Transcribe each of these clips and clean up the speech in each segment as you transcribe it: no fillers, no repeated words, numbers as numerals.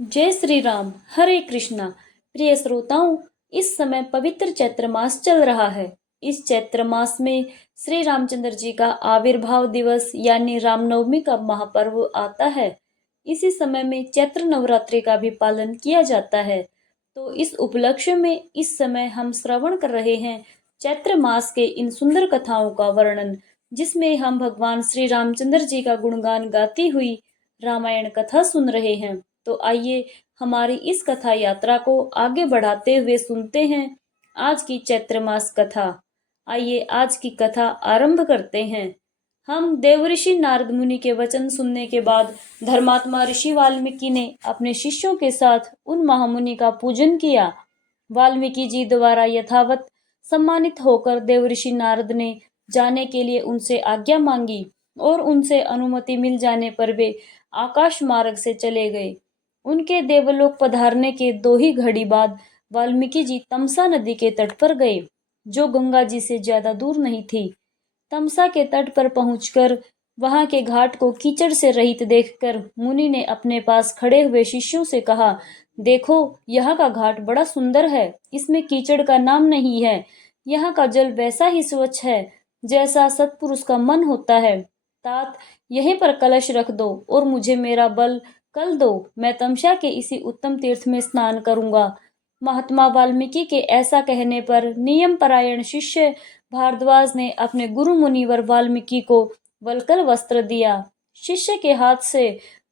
जय श्री राम। हरे कृष्णा। प्रिय श्रोताओं, इस समय पवित्र चैत्र मास चल रहा है। इस चैत्र मास में श्री रामचंद्र जी का आविर्भाव दिवस यानी रामनवमी का महापर्व आता है। इसी समय में चैत्र नवरात्रि का भी पालन किया जाता है। तो इस उपलक्ष्य में इस समय हम श्रवण कर रहे हैं चैत्र मास के इन सुंदर कथाओं का वर्णन, जिसमें हम भगवान श्री रामचंद्र जी का गुणगान गाती हुई रामायण कथा सुन रहे हैं। तो आइए हमारी इस कथा यात्रा को आगे बढ़ाते हुए सुनते हैं आज की चैत्र मास कथा। आइए आज की कथा आरंभ करते हैं। हम देवऋषि नारद मुनि के वचन सुनने के बाद धर्मात्मा ऋषि वाल्मीकि ने अपने शिष्यों के साथ उन महामुनि का पूजन किया। वाल्मीकि जी द्वारा यथावत सम्मानित होकर देवऋषि नारद ने जाने के लिए उनसे आज्ञा मांगी और उनसे अनुमति मिल जाने पर वे आकाश मार्ग से चले गए। उनके देवलोक पधारने के 2 ही घड़ी बाद वाल्मीकि जी तमसा नदी के तट पर गए, जो गंगा जी से ज्यादा दूर नहीं थी। तमसा के तट पर पहुंचकर वहां के घाट को कीचड़ से रहित देखकर मुनि ने अपने पास खड़े हुए शिष्यों से कहा, देखो, यहाँ का घाट बड़ा सुंदर है। इसमें कीचड़ का नाम नहीं है। यहाँ का जल वैसा ही स्वच्छ है जैसा सत्पुरुष का मन होता है। तात, यहीं पर कलश रख दो और मुझे मेरा बल कल दो। मैं तमसा के इसी उत्तम तीर्थ में स्नान करूंगा। महात्मा वाल्मीकि के ऐसा कहने पर नियम परायण शिष्य भारद्वाज ने अपने गुरु मुनिवर वाल्मीकि को वलकल वस्त्र दिया। शिष्य के हाथ से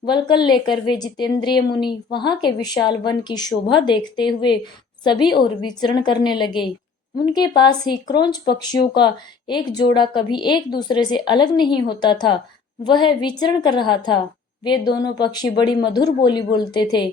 वलकल लेकर वे जितेंद्रिय मुनि वहां के विशाल वन की शोभा देखते हुए सभी ओर विचरण करने लगे। उनके पास ही क्रोंच पक्षियों का एक जोड़ा कभी एक दूसरे से अलग नहीं होता था, वह विचरण कर रहा था। वे दोनों पक्षी बड़ी मधुर बोली बोलते थे।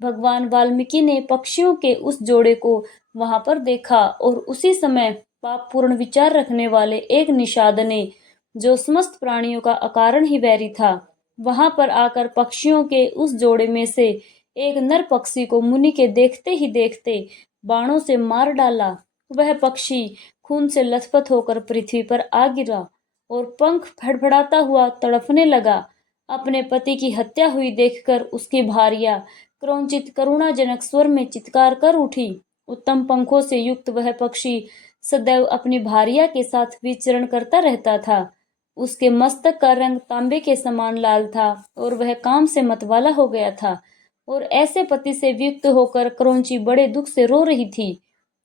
भगवान वाल्मीकि ने पक्षियों के उस जोड़े को वहां पर देखा और उसी समय पाप पूर्ण विचार रखने वाले एक निषाद ने, जो समस्त प्राणियों का अकारण ही वैरी था, वहां पर आकर पक्षियों के उस जोड़े में से एक नर पक्षी को मुनि के देखते ही देखते बाणों से मार डाला। वह पक्षी खून से लथपथ होकर पृथ्वी पर आ गिरा और पंख फड़फड़ाता हुआ तड़पने लगा। अपने पति की हत्या हुई देखकर उसकी भार्या क्रौंचित करुणाजनक स्वर में चित्कार कर उठी। उत्तम पंखों से युक्त वह पक्षी सदैव अपनी भार्या के साथ विचरण करता रहता था। उसके मस्तक का रंग तांबे के समान लाल था और वह काम से मतवाला हो गया था और ऐसे पति से वियुक्त होकर क्रौंची बड़े दुख से रो रही थी।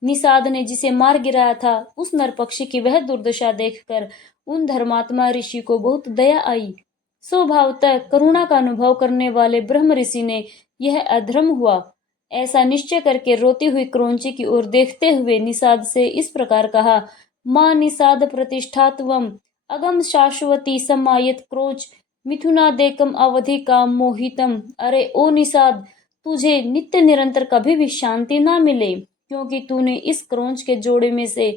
निषाद ने जिसे मार गिराया था, उस नर पक्षी की वह दुर्दशा देखकर उन धर्मात्मा ऋषि को बहुत दया आई। स्वभावतः करुणा का अनुभव करने वाले ब्रह्म ऋषि ने यह अधर्म हुआ ऐसा निश्चय करके रोती हुई क्रौंची की ओर देखते हुए निषाद से इस प्रकार कहा, मां निषाद प्रतिष्ठात्वम अगम शाश्वती समायत क्रोच मिथुनादेकम अवधि काम मोहितम। अरे ओ निषाद, तुझे नित्य निरंतर कभी भी शांति ना मिले, क्योंकि तूने इस क्रोंच के जोड़े में से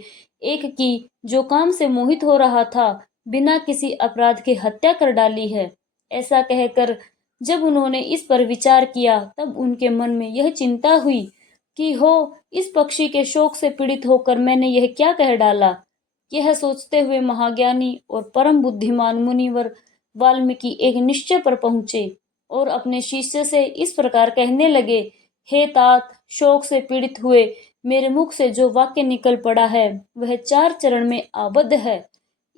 एक की, जो काम से मोहित हो रहा था, बिना किसी अपराध के हत्या कर डाली है। ऐसा कहकर जब उन्होंने इस पर विचार किया, तब उनके मन में यह चिंता हुई कि हो, इस पक्षी के शोक से पीड़ित होकर मैंने यह क्या कह डाला। यह सोचते हुए महाज्ञानी और परम बुद्धिमान मुनिवर वाल्मीकि एक निश्चय पर पहुंचे और अपने शिष्य से इस प्रकार कहने लगे, हे तात, शोक से पीड़ित हुए मेरे मुख से जो वाक्य निकल पड़ा है वह 4 चरण में आबद्ध है।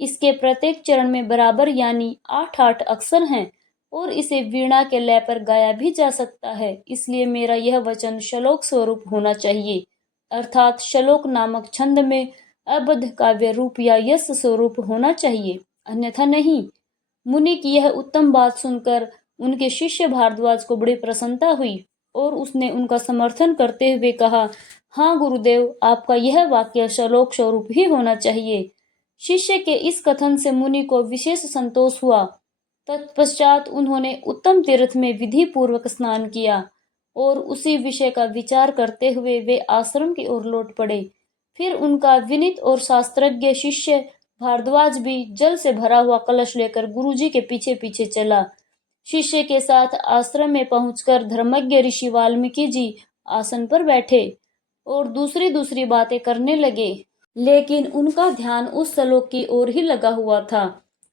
इसके प्रत्येक चरण में बराबर यानी 8-8 अक्षर हैं और इसे वीणा के लय पर गाया भी जा सकता है। इसलिए मेरा यह वचन श्लोक स्वरूप होना चाहिए, अर्थात श्लोक नामक छंद में अबद्ध काव्य रूप या यश स्वरूप होना चाहिए, अन्यथा नहीं। मुनि की यह उत्तम बात सुनकर उनके शिष्य भारद्वाज को बड़ी प्रसन्नता हुई और उसने उनका समर्थन करते हुए कहा, हाँ गुरुदेव, आपका यह वाक्य श्लोक स्वरूप ही होना चाहिए। शिष्य के इस कथन से मुनि को विशेष संतोष हुआ। तत्पश्चात उन्होंने उत्तम तीर्थ में विधि पूर्वक स्नान किया और उसी विषय का विचार करते हुए वे आश्रम की ओर लौट पड़े। फिर उनका विनीत और शास्त्रज्ञ शिष्य भारद्वाज भी जल से भरा हुआ कलश लेकर गुरुजी के पीछे पीछे चला। शिष्य के साथ आश्रम में पहुंचकर धर्मज्ञ ऋषि वाल्मीकि जी आसन पर बैठे और दूसरी दूसरी बातें करने लगे, लेकिन उनका ध्यान उस श्लोक की ओर ही लगा हुआ था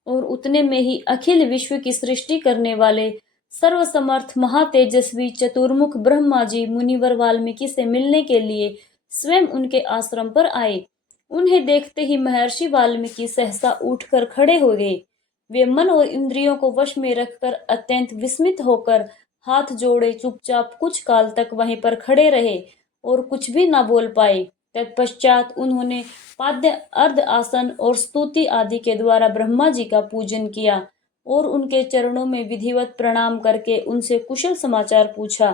और उतने में ही अखिल विश्व की सृष्टि करने वाले सर्वसमर्थ महातेजस्वी चतुर्मुख ब्रह्मा जी मुनिवर वाल्मीकि से मिलने के लिए स्वयं उनके आश्रम पर आए। उन्हें देखते ही महर्षि वाल्मीकि सहसा उठकर खड़े हो गए। वे मन और इंद्रियों को वश में रखकर अत्यंत विस्मित होकर हाथ जोड़े चुपचाप कुछ काल तक वहीं पर खड़े रहे और कुछ भी ना बोल पाए। तत्पश्चात उन्होंने पाद्य, अर्ध आसन और स्तुति आदि के द्वारा ब्रह्मा जी का पूजन किया और उनके चरणों में विधिवत प्रणाम करके उनसे कुशल समाचार पूछा।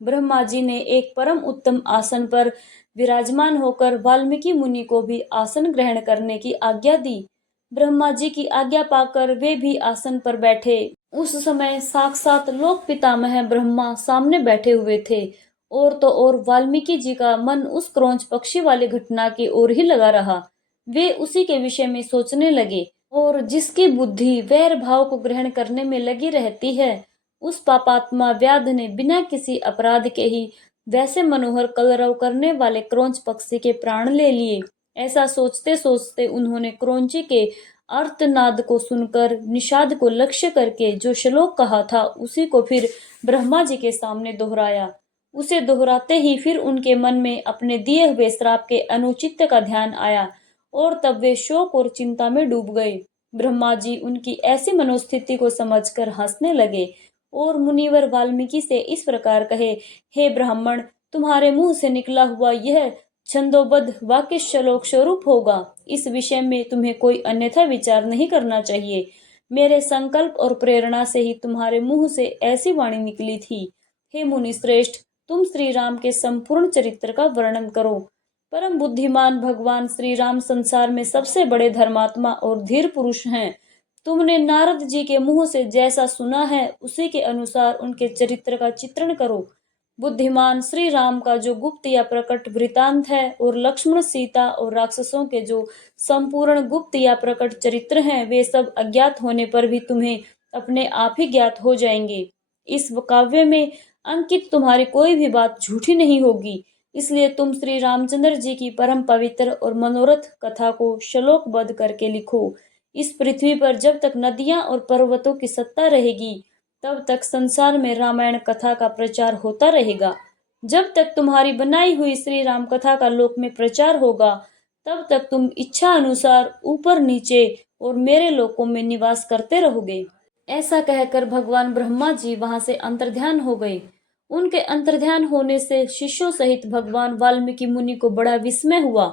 ब्रह्मा जी ने एक परम उत्तम आसन पर विराजमान होकर वाल्मीकि मुनि को भी आसन ग्रहण करने की आज्ञा दी। ब्रह्मा जी की आज्ञा पाकर वे भी आसन पर बैठे। उस समय साक्षात लोक पितामह ब्रह्मा सामने बैठे हुए थे। और तो और वाल्मीकि जी का मन उस क्रौंच पक्षी वाली घटना की ओर ही लगा रहा। वे उसी के विषय में सोचने लगे और जिसकी बुद्धि वैर भाव को ग्रहण करने में लगी रहती है, उस पापात्मा व्याध ने बिना किसी अपराध के ही वैसे मनोहर कलरव करने वाले क्रौंच पक्षी के प्राण ले लिए। ऐसा सोचते सोचते उन्होंने क्रौंची के आर्तनाद को सुनकर निषाद को लक्ष्य करके जो श्लोक कहा था उसी को फिर ब्रह्मा जी के सामने दोहराया। उसे दोहराते ही फिर उनके मन में अपने दिए हुए श्राप के अनुचित्य का ध्यान आया और तब वे शोक और चिंता में डूब गए। ब्रह्मा जी उनकी ऐसी मनोस्थिति को समझकर हंसने लगे और मुनिवर वाल्मीकि से इस प्रकार कहे, हे ब्राह्मण, तुम्हारे मुंह से निकला हुआ यह छंदोबद्ध वाक्य श्लोक स्वरूप होगा। इस विषय में तुम्हें कोई अन्यथा विचार नहीं करना चाहिए। मेरे संकल्प और प्रेरणा से ही तुम्हारे मुंह से ऐसी वाणी निकली थी। हे मुनि श्रेष्ठ, तुम श्री राम के संपूर्ण चरित्र का वर्णन करो। परम बुद्धिमान भगवान श्री राम संसार में सबसे बड़े धर्मात्मा और धीर पुरुष हैं। तुमने नारद जी के मुंह से जैसा सुना है उसी के अनुसार उनके चरित्र का चित्रण करो। बुद्धिमान श्री राम का जो गुप्त या प्रकट वृतांत है और लक्ष्मण, सीता और राक्षसों के जो संपूर्ण गुप्त या प्रकट चरित्र हैं, वे सब अज्ञात होने पर भी तुम्हें अपने आप ही ज्ञात हो जाएंगे। इस काव्य में अंकित तुम्हारी कोई भी बात झूठी नहीं होगी। इसलिए तुम श्री रामचंद्र जी की परम पवित्र और मनोरथ कथा को श्लोकबद्ध करके लिखो। इस पृथ्वी पर जब तक नदियां और पर्वतों की सत्ता रहेगी, तब तक संसार में रामायण कथा का प्रचार होता रहेगा। जब तक तुम्हारी बनाई हुई श्री राम कथा का लोक में प्रचार होगा, तब तक तुम इच्छा अनुसार ऊपर नीचे और मेरे लोकों में निवास करते रहोगे। ऐसा कहकर भगवान ब्रह्मा जी वहां से अंतर्ध्यान हो गए। उनके अंतर्ध्यान होने से शिष्यों सहित भगवान वाल्मीकि मुनि को बड़ा विस्मय हुआ।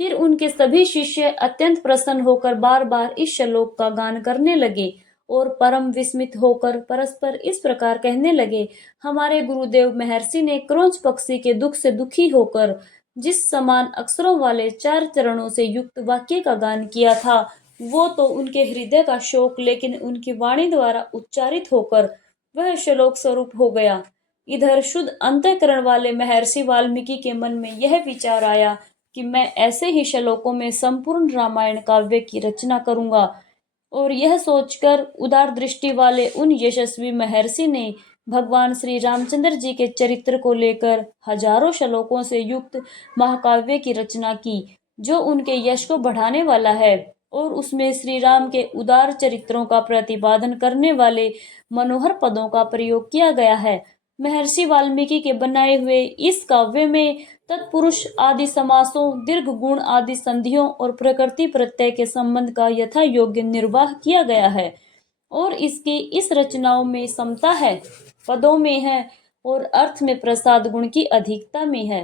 फिर उनके सभी शिष्य अत्यंत प्रसन्न होकर बार बार इस श्लोक का गान करने लगे और परम विस्मित होकर परस्पर इस प्रकार कहने लगे, हमारे गुरुदेव महर्षि ने क्रौंच पक्षी के दुख से दुखी होकर जिस समान अक्षरों वाले 4 चरणों से युक्त वाक्य का गान किया था, वो तो उनके हृदय का शोक लेकिन उनकी वाणी द्वारा उच्चारित होकर वह श्लोक स्वरूप हो गया। इधर शुद्ध अंतःकरण वाले महर्षि वाल्मीकि के मन में यह विचार आया कि मैं ऐसे ही श्लोकों में संपूर्ण रामायण काव्य की रचना करूंगा। और यह सोचकर उदार दृष्टि वाले उन यशस्वी महर्षि ने भगवान श्री रामचंद्र जी के चरित्र को लेकर हजारों श्लोकों से युक्त महाकाव्य की रचना की, जो उनके यश को बढ़ाने वाला है और उसमें श्री राम के उदार चरित्रों का प्रतिपादन करने वाले मनोहर पदों का प्रयोग किया गया है। महर्षि वाल्मीकि के बनाए हुए इस काव्य में तत्पुरुष आदि समासों, दीर्घ गुण आदि संधियों और प्रकृति प्रत्यय के संबंध का यथा योग्य निर्वाह किया गया है और इसकी इस रचनाओं में समता है, पदों में है और अर्थ में प्रसाद गुण की अधिकता में है।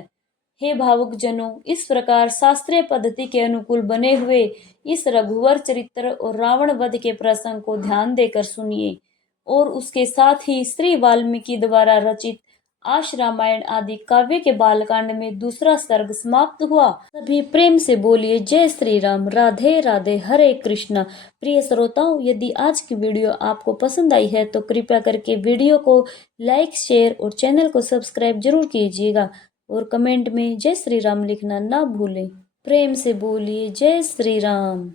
हे भावुक जनों, इस प्रकार शास्त्रीय पद्धति के अनुकूल बने हुए इस रघुवर चरित्र और रावण वध के प्रसंग को ध्यान देकर सुनिए और उसके साथ ही श्री वाल्मीकि द्वारा रचित आश रामायण आदि काव्य के बालकांड में दूसरा सर्ग समाप्त हुआ। सभी प्रेम से बोलिए जय श्री राम। राधे राधे, हरे कृष्णा। प्रिय श्रोताओं, यदि आज की वीडियो आपको पसंद आई है तो कृपया करके वीडियो को लाइक, शेयर और चैनल को सब्सक्राइब जरूर कीजिएगा और कमेंट में जय श्री राम लिखना ना भूलें। प्रेम से बोलिए जय श्री राम।